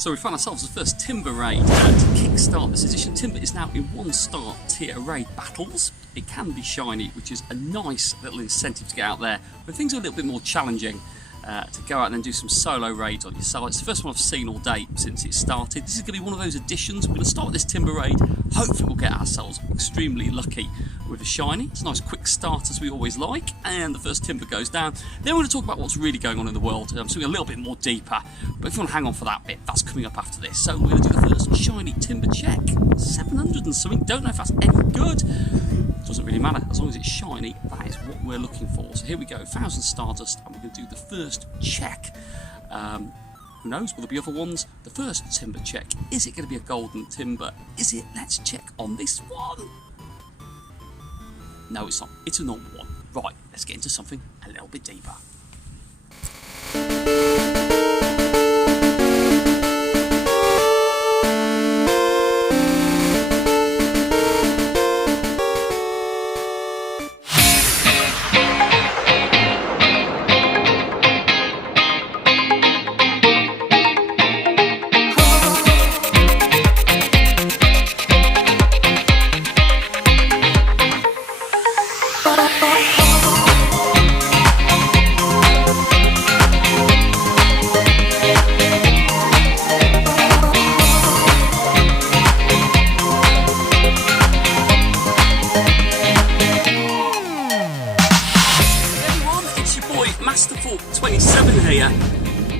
So we found ourselves the first Timburr raid to kickstart this edition. Timburr is now in 1-star tier raid battles. It can be shiny, which is a nice little incentive to get out there, but things are a little bit more challenging to go out and then do some solo raids on your site. It's the first one I've seen all day since it started. This is going to be one of those editions. We're going to start this Timburr raid. Hopefully we'll get ourselves extremely lucky with a shiny. It's a nice quick start as we always like, and the first Timburr goes down. Then we're going to talk about what's really going on in the world, so we're a little bit more deeper, but if you want to hang on for that bit, that's coming up after this. So we're going to do the first shiny Timburr check. 700 and something, don't know if that's any good. Doesn't really matter, as long as it's shiny, that is what we're looking for. So here we go, 1000 Stardust, and we're going to do the first check. Who knows, will there be other ones? The first Timburr check, is it going to be a golden Timburr? Is it? Let's check on this one. No, it's not, it's a normal one. Right, let's get into something a little bit deeper.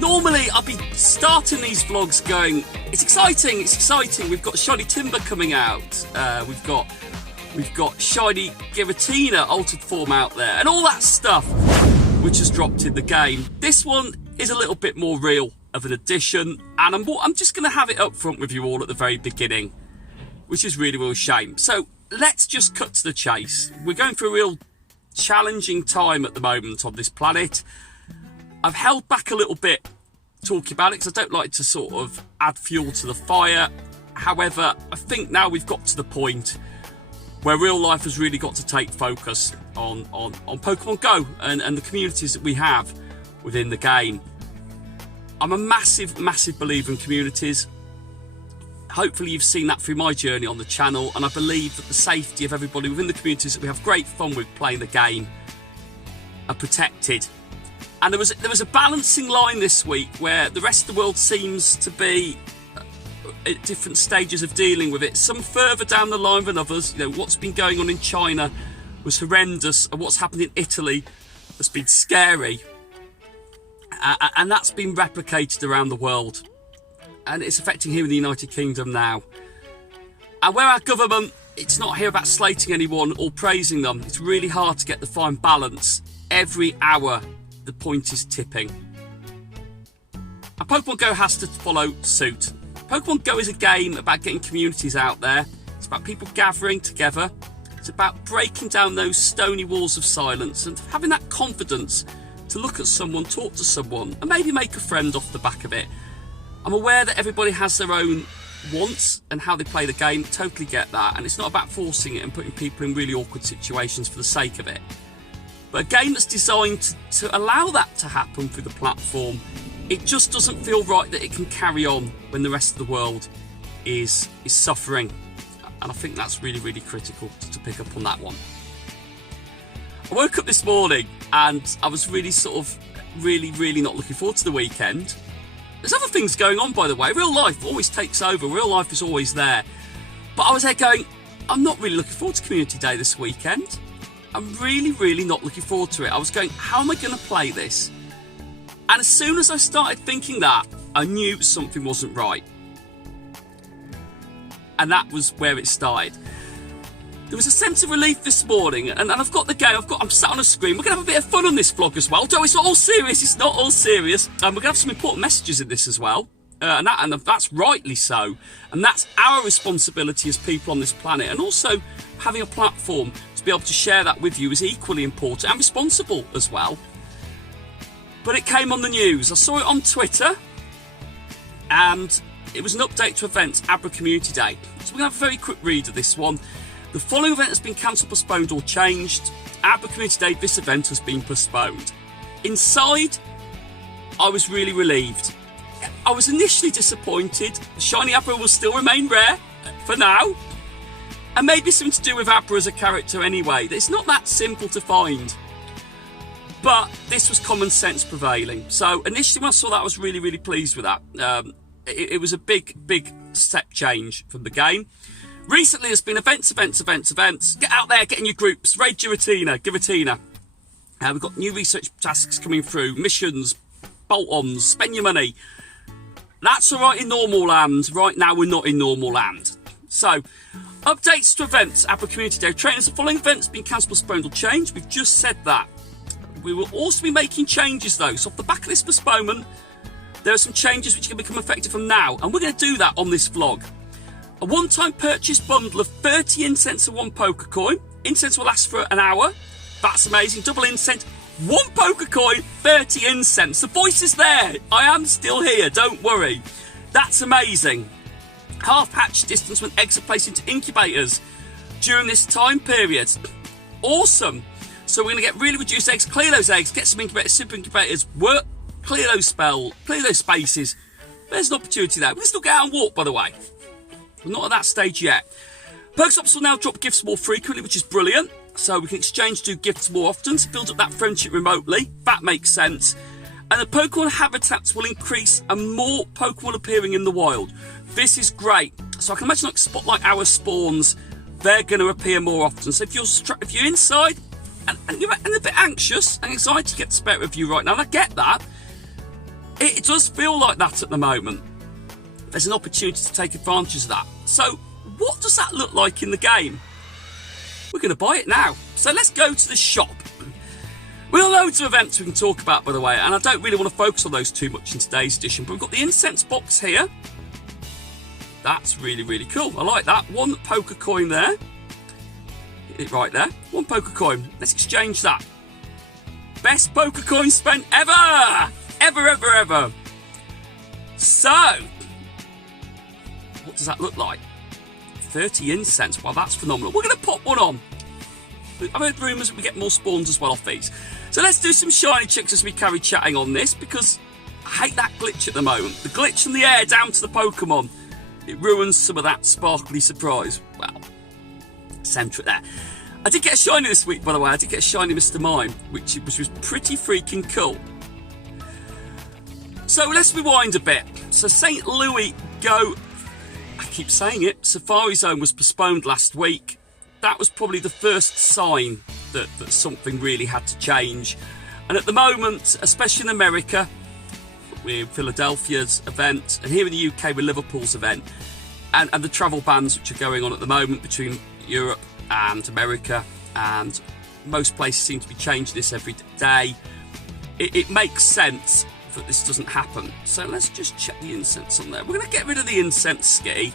Normally I'll be starting these vlogs going, it's exciting, we've got shiny Timburr coming out, we've got shiny Giratina altered form out there, and all that stuff which has dropped in the game. This one is a little bit more real of an addition, and I'm just going to have it up front with you all at the very beginning, which is really a shame. So let's just cut to the chase. We're going through a real challenging time at the moment on this planet. I've held back a little bit talking about it because I don't like to sort of add fuel to the fire. However, I think now we've got to the point where real life has really got to take focus on Pokemon Go and the communities that we have within the game. I'm a massive believer in communities. Hopefully you've seen that through my journey on the channel, and I believe that the safety of everybody within the communities that we have great fun with playing the game are protected. And there was a balancing line this week where the rest of the world seems to be at different stages of dealing with it. Some further down the line than others. You know, what's been going on in China was horrendous, and what's happened in Italy has been scary. And that's been replicated around the world. And it's affecting here in the United Kingdom now. And where our government, it's not here about slating anyone or praising them. It's really hard to get the fine balance. Every hour the point is tipping. And Pokemon Go has to follow suit. Pokemon Go is a game about getting communities out there. It's about people gathering together. It's about breaking down those stony walls of silence and having that confidence to look at someone, talk to someone, and maybe make a friend off the back of it. I'm aware that everybody has their own wants and how they play the game. Totally get that. And it's not about forcing it and putting people in really awkward situations for the sake of it. But a game that's designed to allow that to happen through the platform, it just doesn't feel right that it can carry on when the rest of the world is suffering. And I think that's really critical to pick up on that one. I woke up this morning and I was really not looking forward to the weekend. There's other things going on, by the way. Real life always takes over. Real life is always there. But I was there going, I'm not really looking forward to Community Day this weekend. I'm really not looking forward to it. I was going, how am I going to play this? And as soon as I started thinking that, I knew something wasn't right. And that was where it started. There was a sense of relief this morning, and I've got the game, I'm sat on a screen. We're going to have a bit of fun on this vlog as well. Although it's not all serious, we're going to have some important messages in this as well. And that's rightly so. And that's our responsibility as people on this planet. And also having a platform to be able to share that with you is equally important and responsible as well. But it came on the news. I saw it on Twitter, and it was an update to events, Abra Community Day. So we're going to have a very quick read of this one. The following event has been cancelled, postponed or changed. Abra Community Day, this event has been postponed. Inside, I was really relieved. I was initially disappointed. Shiny Abra will still remain rare for now. And maybe something to do with Abra as a character anyway. It's not that simple to find. But this was common sense prevailing. So initially when I saw that, I was really, really pleased with that. It was a big, big step change from the game. Recently there's been events. Get out there, get in your groups. Raid Giratina. We've got new research tasks coming through. Missions, bolt-ons, spend your money. That's all right in normal land. Right now we're not in normal land. So, updates to events. Abra Community Day. Trainers, the following events being cancelled, postponed or changed. We've just said that. We will also be making changes though. So off the back of this postponement, there are some changes which can become effective from now. And we're going to do that on this vlog. A one-time purchase bundle of 30 incense and 1 poker coin. Incense will last for an hour. That's amazing. Double incense, 1 poker coin, 30 incense. The voice is there. I am still here, don't worry. That's amazing. Half hatch distance when eggs are placed into incubators during this time period. Awesome. So we're going to get really reduced eggs, clear those eggs, get some incubators, super incubators, work, clear those spaces. There's an opportunity there. We can still get out and walk, by the way. We're not at that stage yet. Pokestops will now drop gifts more frequently, which is brilliant. So we can exchange, do gifts more often to build up that friendship remotely. That makes sense. And the Pokemon habitats will increase and more Pokemon appearing in the wild. This is great. So I can imagine like Spotlight Hour spawns, they're going to appear more often. So if you're inside and you're a bit anxious and anxiety gets the better of you right now, and I get that, it does feel like that at the moment. There's an opportunity to take advantage of that. So what does that look like in the game? We're going to buy it now. So let's go to the shop. We've got loads of events we can talk about, by the way, and I don't really want to focus on those too much in today's edition, but we've got the incense box here. That's really, really cool. I like that. 1 poker coin there. Hit it right there. 1 poker coin. Let's exchange that. Best poker coin spent ever! Ever. So, what does that look like? 30 incense. Wow, that's phenomenal. We're going to pop one on. I've heard rumours that we get more spawns as well off these. So let's do some shiny chicks as we carry chatting on this, because I hate that glitch at the moment. The glitch from the air down to the Pokemon. It ruins some of that sparkly surprise. Well, centre it there. I did get a shiny this week, by the way. I did get a shiny Mr. Mime, which was pretty freaking cool. So let's rewind a bit. So St. Louis Go... I keep saying it, Safari Zone was postponed last week. That was probably the first sign that something really had to change. And at the moment, especially in America, with Philadelphia's event, and here in the UK with Liverpool's event, and the travel bans which are going on at the moment between Europe and America, and most places seem to be changing this every day, it makes sense that this doesn't happen. So let's just check the incense on there. We're going to get rid of the incense ski,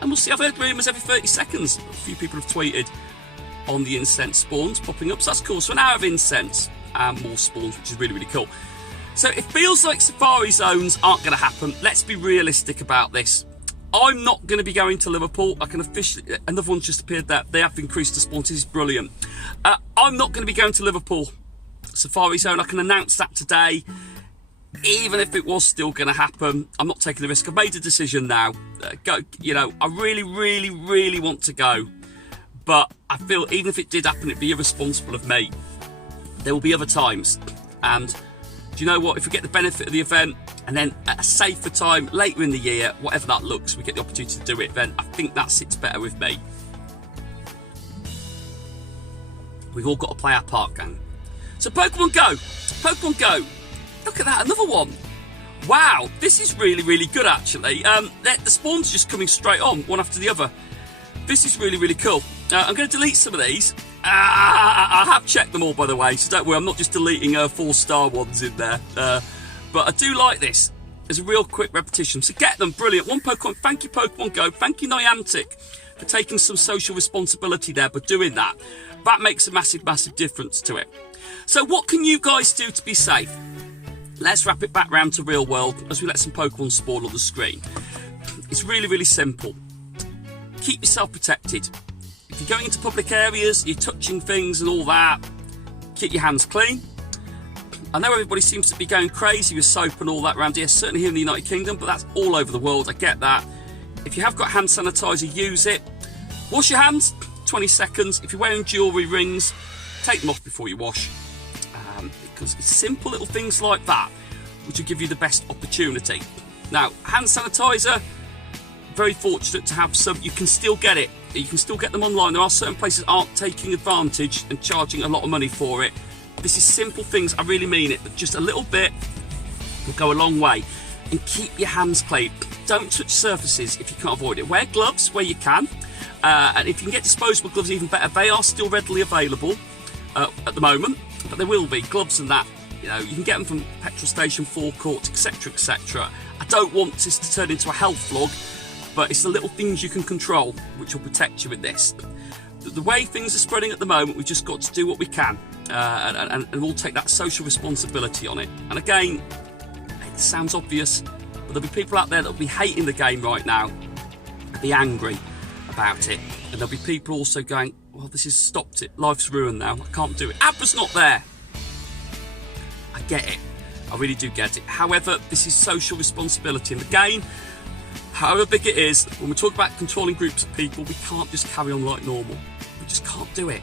and we'll see. I've heard rumours every 30 seconds. A few people have tweeted on the incense spawns popping up, so that's cool. So an hour of incense and more spawns, which is really, really cool. So it feels like Safari Zones aren't going to happen. Let's be realistic about this. I'm not going to be going to Liverpool. I can officially... Another one's just appeared there. They have increased the spawns. This is brilliant. I'm not going to be going to Liverpool Safari Zone. I can announce that today. Even if it was still going to happen, I'm not taking the risk. I've made a decision now. I really, really, really want to go. But I feel even if it did happen, it'd be irresponsible of me. There will be other times. And do you know what? If we get the benefit of the event, and then at a safer time later in the year, whatever that looks, we get the opportunity to do it, then I think that sits better with me. We've all got to play our part, gang. So Pokemon Go. Pokemon Go. Look at that, another one. Wow, this is really, really good, actually. The spawns are just coming straight on, one after the other. This is really, really cool. I'm going to delete some of these. I have checked them all, by the way, so don't worry, I'm not just deleting 4-star ones in there. But I do like this. There's a real quick repetition. So get them, brilliant. 1 Pokemon, thank you Pokemon Go. Thank you Niantic for taking some social responsibility there, but doing that. That makes a massive, massive difference to it. So what can you guys do to be safe? Let's wrap it back round to real world as we let some Pokemon spawn on the screen. It's really, really simple. Keep yourself protected. If you're going into public areas, you're touching things and all that, keep your hands clean. I know everybody seems to be going crazy with soap and all that around here, certainly here in the United Kingdom, but that's all over the world. I get that. If you have got hand sanitizer, use it. Wash your hands, 20 seconds. If you're wearing jewellery, rings, take them off before you wash. Because it's simple little things like that which will give you the best opportunity. Now, hand sanitizer, very fortunate to have some. You can still get it. You can still get them online. There are certain places that aren't taking advantage and charging a lot of money for it. This is simple things, I really mean it, but just a little bit will go a long way. And keep your hands clean. Don't touch surfaces if you can't avoid it. Wear gloves where you can. And if you can get disposable gloves, even better. They are still readily available at the moment, but there will be gloves and that. You know, you can get them from petrol station, forecourt, etc, etc. I don't want this to turn into a health vlog, but it's the little things you can control which will protect you in this. The way things are spreading at the moment, we've just got to do what we can, and we'll take that social responsibility on it. And again, it sounds obvious, but there'll be people out there that'll be hating the game right now, be angry about it, and there'll be people also going, well, this has stopped it, life's ruined now, I can't do it. Abra's not there. I get it, I really do get it. However, this is social responsibility, and again, however big it is, when we talk about controlling groups of people, we can't just carry on like normal. We just can't do it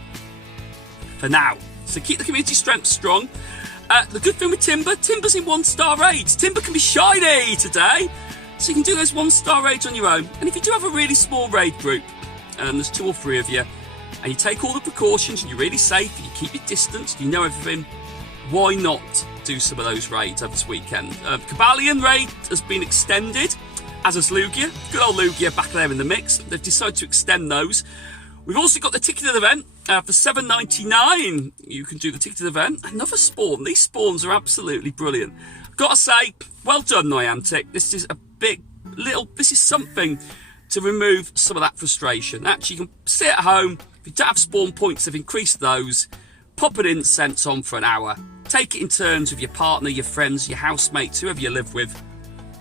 for now. So keep the community strength strong. The good thing with Timbur's in 1-star raids. Timburr can be shiny today, so you can do those 1-star raids on your own. And if you do have a really small raid group, and there's 2 or 3 of you, and you take all the precautions, and you're really safe, and you keep your distance, and you know everything, why not do some of those raids over this weekend? Cabalian raid has been extended, as has Lugia. Good old Lugia back there in the mix. They've decided to extend those. We've also got the ticketed event for $7.99. You can do the ticketed event. Another spawn. These spawns are absolutely brilliant. I've got to say, well done, Niantic. This is a big little. This is something to remove some of that frustration. Actually, you can sit at home. If you don't have spawn points, they've increased those. Pop an incense on for an hour. Take it in turns with your partner, your friends, your housemates, whoever you live with,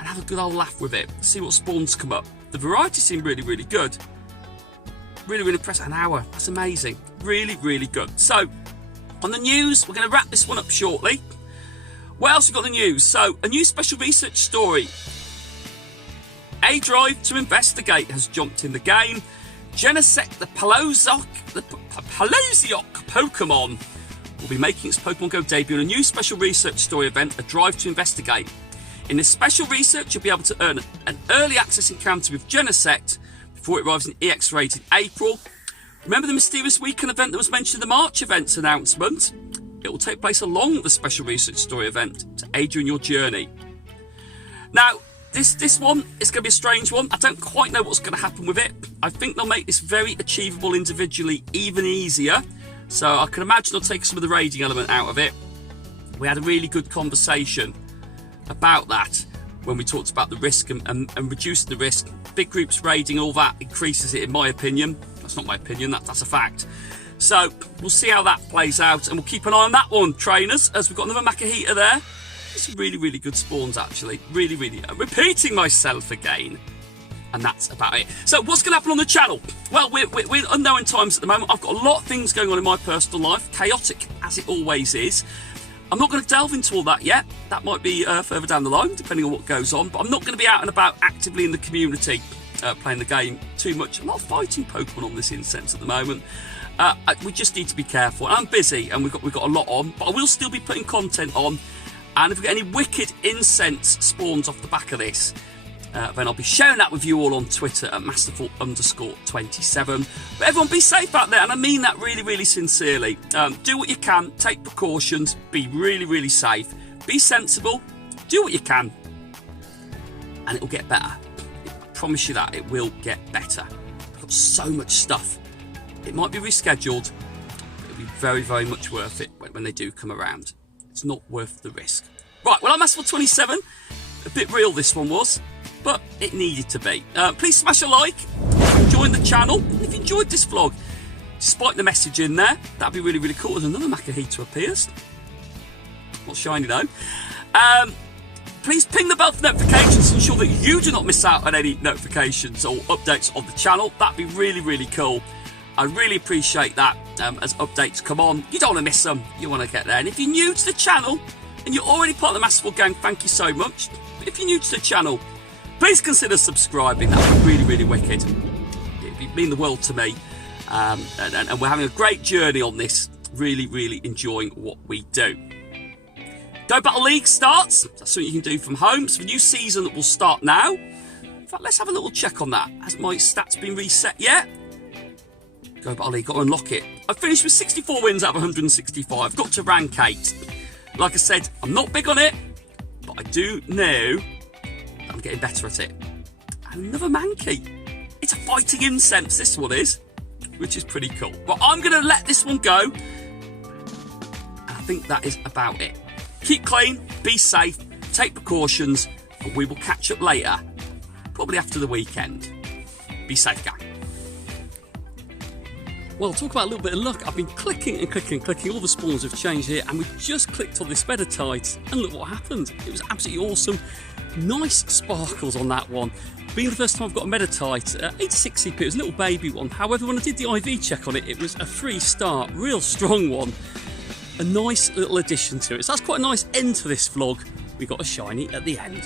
and have a good old laugh with it. See what spawns come up. The variety seemed really, really good. Really, really impressed. An hour. That's amazing. Really, really good. So, on the news, we're going to wrap this one up shortly. What else have we got in the news? So, a new special research story. A drive to investigate has jumped in the game. Genesect, the Paleozoic Pokémon, will be making its Pokemon Go debut in a new special research story event, A Drive to Investigate. In this special research, you'll be able to earn an early access encounter with Genesect before it arrives in EX Raid in April. Remember the mysterious weekend event that was mentioned in the March events announcement? It will take place along the special research story event to aid you in your journey. Now, this one is going to be a strange one. I don't quite know what's going to happen with it. I think they'll make this very achievable individually even easier. So I can imagine they'll take some of the raiding element out of it. We had a really good conversation about that when we talked about the risk and reducing the risk. Big groups raiding, all that increases it, in my opinion. That's not my opinion, that's a fact. So we'll see how that plays out, and we'll keep an eye on that one, trainers, as we've got another Makahita there. It's really, really good spawns, actually. Really, really. I'm repeating myself again. And that's about it. So what's going to happen on the channel? Well, we're unknown times at the moment. I've got a lot of things going on in my personal life, chaotic as it always is. I'm not going to delve into all that yet. That might be further down the line, depending on what goes on. But I'm not going to be out and about actively in the community playing the game too much. I'm not fighting Pokemon on this instance at the moment. We just need to be careful. I'm busy and we've got a lot on, but I will still be putting content on. And if we get any wicked incense spawns off the back of this, then I'll be sharing that with you all on Twitter at masterful_27. But everyone be safe out there, and I mean that really, really sincerely. Do what you can, take precautions, be really, really safe, be sensible, do what you can, and it'll get better. I promise you that, it will get better. I've got so much stuff. It might be rescheduled, but it'll be very, very much worth it when they do come around. It's not worth the risk. Right, well, I'm masterful27. A bit real this one was, but it needed to be. Please smash a like if you joined the channel. If you enjoyed this vlog, despite the message in there, that'd be really, really cool. There's another Makahita appears. Not shiny though. Please ping the bell for notifications to ensure that you do not miss out on any notifications or updates on the channel. That'd be really, really cool. I really appreciate that as updates come on. You don't want to miss them. You want to get there. And if you're new to the channel, and you're already part of the Massive Gang, thank you so much. But if you're new to the channel, please consider subscribing. That would be really, really wicked. It'd mean the world to me. And we're having a great journey on this. Really, really enjoying what we do. Go Battle League starts. That's something you can do from home. It's a new season that will start now. In fact, let's have a little check on that. Has my stats been reset yet? Go Battle League, got to unlock it. I finished with 64 wins out of 165. Got to rank 8. Like I said, I'm not big on it, but I do know that I'm getting better at it. And another Mankey. It's a fighting incense, this one is, which is pretty cool. But I'm going to let this one go. I think that is about it. Keep clean, be safe, take precautions, and we will catch up later, probably after the weekend. Be safe, gang. Well, talk about a little bit of luck. I've been clicking and clicking and clicking. All the spawns have changed here, and we just clicked on this Meditite, and look what happened. It was absolutely awesome. Nice sparkles on that one. Being the first time I've got a Meditite, 86 CP, it was a little baby one. However, when I did the IV check on it, it was a 3-star, real strong one. A nice little addition to it. So that's quite a nice end to this vlog. We got a shiny at the end.